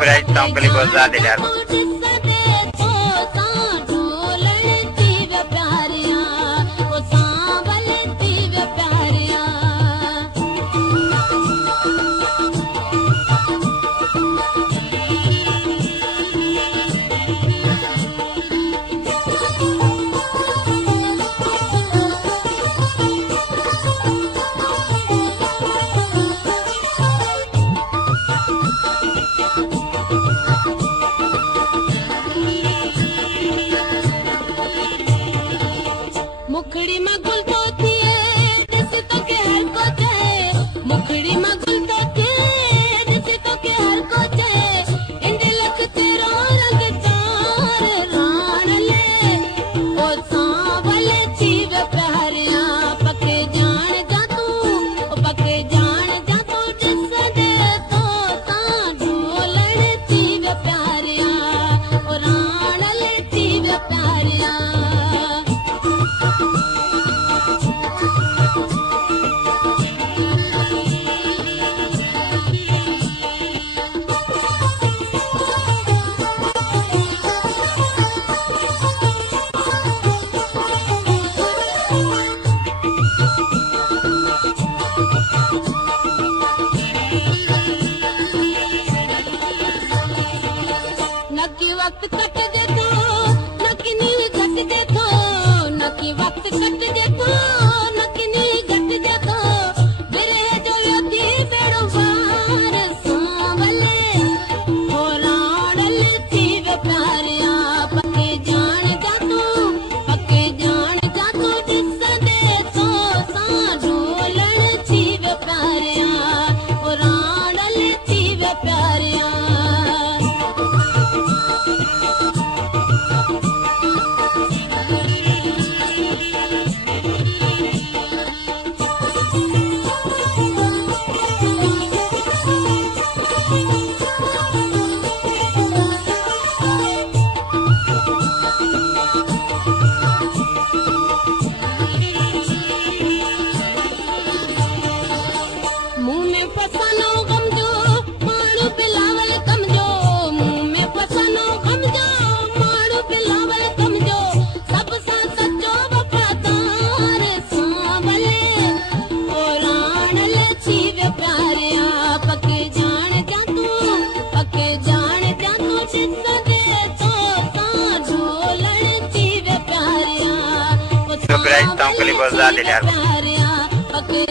price तंगली बहुत ज्यादा यार मुखड़ी में गुल तो थिए जैसे तो के हर को चाहे मुखड़ी में गुल तो थिए जैसे तो के हर को चाहे इंदे लख तेरा रंग तार रान ले ओ सांवले जीव प्यारिया पके जान जा तू ओ पके जान जा तू जिस दे तो ता ढोलण जीव प्यारिया ओ रान ले जीव प्यारिया नकी वक्त कट देखो नकी नी घट देखो नकी वक्त कट देखो नकी नी घट देखो बिरे जो योगी बेड़ो बार सांवले ओ राणल जीव प्यारिया पके जान जा तू जिस दे तो सा ढोलण जीव प्यारिया ओ राणल जीव प्यारिया मुंह में फसानो गमजो मारू बिलावल कमजो मुंह में फसानो गमजो मारू बिलावल कमजो सब सा सच्चो वफादार सांवले ओ राणल जीव प्यारिया पके जान जा तू जिस दे तो ता ढोलण जीव प्यारिया प्राइस तंगली बहुत ज्यादा यार प्यारिया पके